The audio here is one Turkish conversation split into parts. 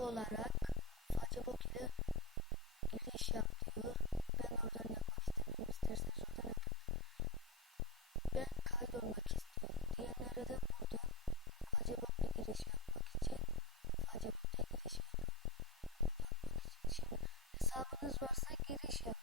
olarak Facebook ile giriş yap diyor. Ben oradan yapmak istemiyorum. İsterseniz oradan yapın. Ben kaydolmak istiyorum. Diyenlere de buradan Facebook ile giriş yapmak için Facebook'ta giriş yapın. Yapmak için. Şimdi hesabınız varsa giriş yapınız.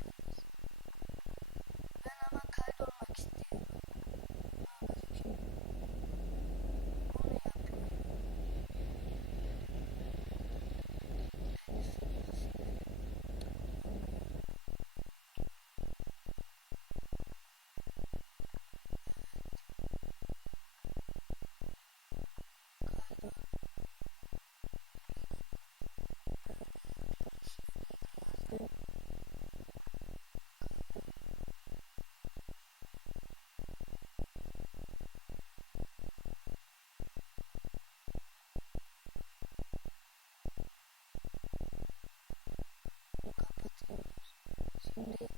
Thank you.